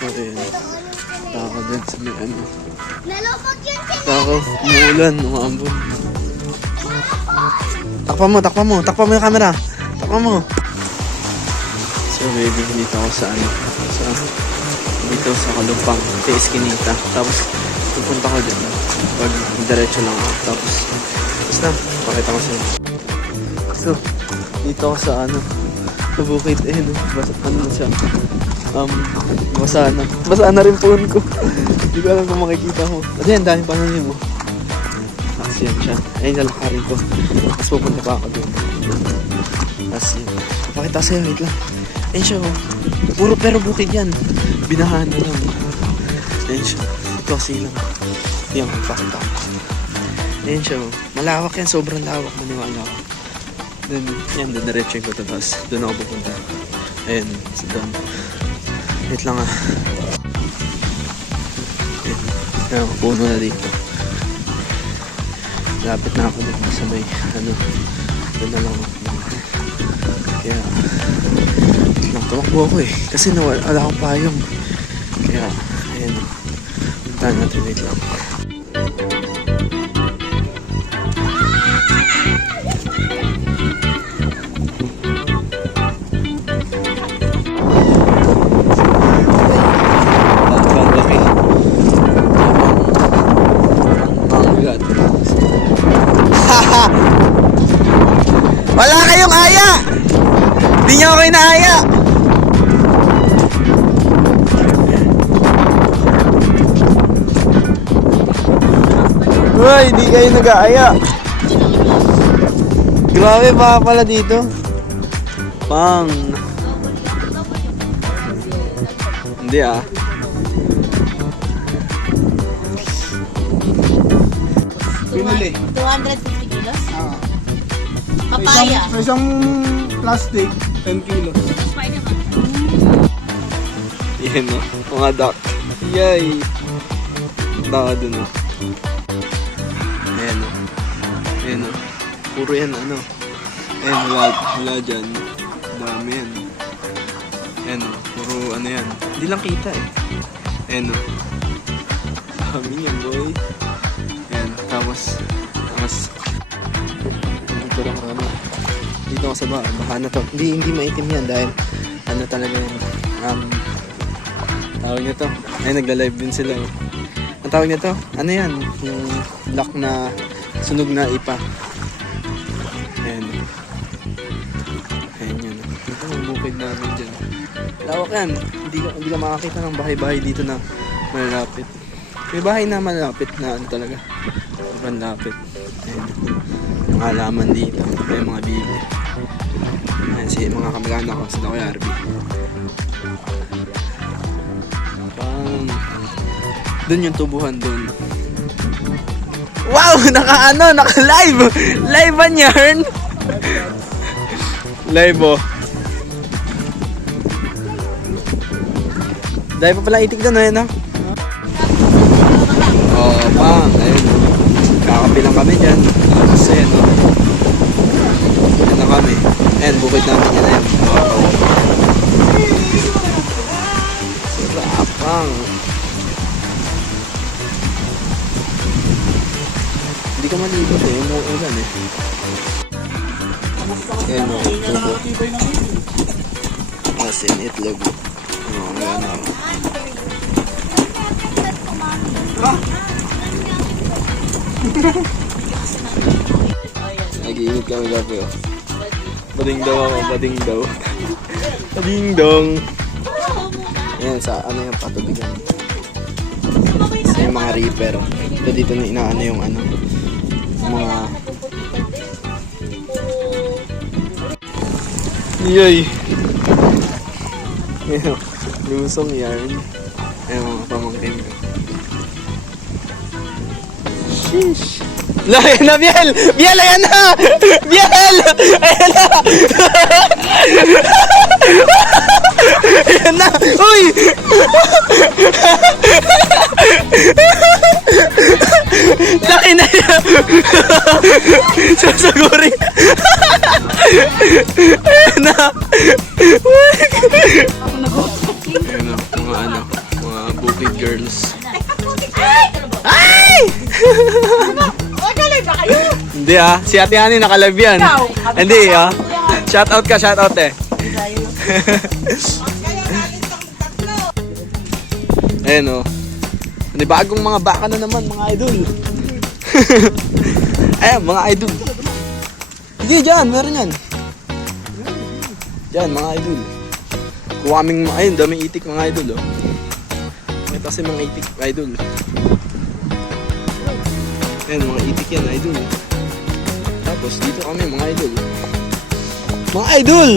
So, ayun. Tako din sa may ano. Tako, umuulan, umambon. Takpan mo yung camera. Takpan mo. So, baby, dito ako sa ano. Dito sa Kalupang, sa Eskinita. Tapos, pupunta ko dito. Pag diretso lang ako. Tapos na, pakita ko sa'yo. So, dito ako sa ano. Sa bukid, ano na siya. Basa na rin phone ko. Hindi ko alam kung makikita mo. At yan, dahil pananim mo. Tapos yan siya. Ayun, lalakarin ko. Tapos pupunta pa ako doon. Tapos yan. Pakita sa'yo, wait lang. Ayun siya, oh. Puro pero bukid yan. Binahan na lang. Ayun siya. Ito silang. Yan, pakita ko. Ayun siya, oh. Malawak yan, sobrang lawak. Maniwala ko. Then, yan, dadiretso ko ito. Tapos, doon ako pupunta. Ayun, doon. Wait lang ah. Ayun, puno na dito. Lapit na ako dito sa may, ano, doon na lang ako. Kaya, wait lang, tumakbo ako eh. Kasi wala akong payong. Kaya, ayun. Puntahan natin, wait lang. Wala kayong aya! Di niyo ako inaaya! Uy, di kayo nag-aaya! Grabe pa pala dito. Pang! Hindi ah. Pinuli. 250 kilos? Oo. Papaya. Sa isang plastic, 10 kilos. Yan o, mga duck. Yay! Punta ka dun o. Ayan o. Ayan o. Puro yan ano. Ayan, wala dyan. Dami yan. Ayan o, puro ano yan. Hindi lang kita eh. Ayan o. Dami yan boy. Ayan, tapos dito lang ano. Dito ako sa baka na to. Hindi maitim yan dahil ano talaga yan. Tawag nyo to. Ay, nagla-live din sila. Oh. Ang tawag nyo to? Ano yan? Yung lock na sunog na ipa. Ayan. Ayan yan. Ito ang bukid namin dyan. Lawak yan. Hindi ka makakita ng bahay-bahay dito na malalapit. May bahay na malapit na ano talaga. Sobrang lapit. Ayan. Yung halaman dito. May mga bibi. Ayan si mga kamag-anak ko. Sila Kuya Arby. Doon yung tubuhan doon. Wow! Naka-live! Live ba yarn? Live oh. Dahil pa pala itik doon, ayun o. Oo, pang. Ayun o. Kakapilang kami dyan. Tapos ayun o. Ayun na kami. Ayun, bukid namin yan. Ayun. Sarap, pang. Hindi ka malibot eh. Umuulan eh. Ayun o. Tubo. Asin, itlog. Ano. Nag-iinit kami gabi oh. Bading daw ako, bading daw. Bading dong. Ayan, sa ano yung patubigan. Sa yung mga reaper. Ito dito na inaano yung ano. Mga... Yay! Ayan, lusong yarn. Ayan mga pamangkin ko. Sheesh! Ayan na, Biel! Biel, ayan na! Biel! Ayan na! Ayan na! Uy! Laki na yan! Sasaguri! Ayan na! Ayan na, mga ano. Street girls. Ay! Magalay ba kayo? Hindi si Ate Hani nakalive yan. Hindi Shout out ka, shout out eh. Ayan May bagong mga baka na naman mga idol. Ayan mga idol. Sige dyan, meron yan. Dyan mga idol. Kuha kaming ayun, daming itik mga idol May kasi mga itik idol. Ayan mga itik yan idol. Tapos dito kami mga idol. Mga idol!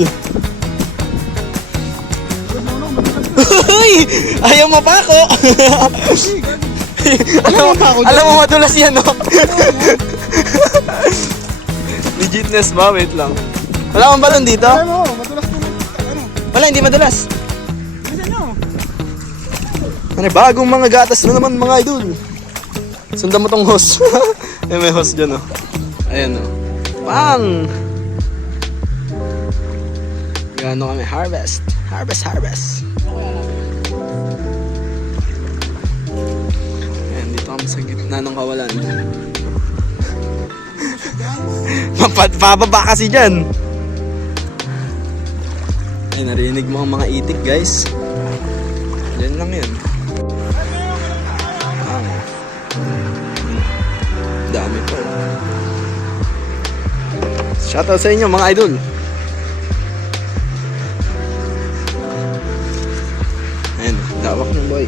Uy! Ayaw mo pa ako! alam mo madulas yan Legitness ba? Wait lang. Wala kang balon dito? Ano, madulas mo. Wala, hindi madulas. Ano, bagong mga gatas na naman mga idol. Sundan mo tong host. May host dyan Ayan Pang! Gano kami harvest. Ayan, dito kami sa gitna ng kawalan. Pababa kasi dyan. Ay, narinig mo ang mga itik guys. Diyan lang yan. Dami pa Shoutout sa inyo mga idol. Ayan, lawak ng boy.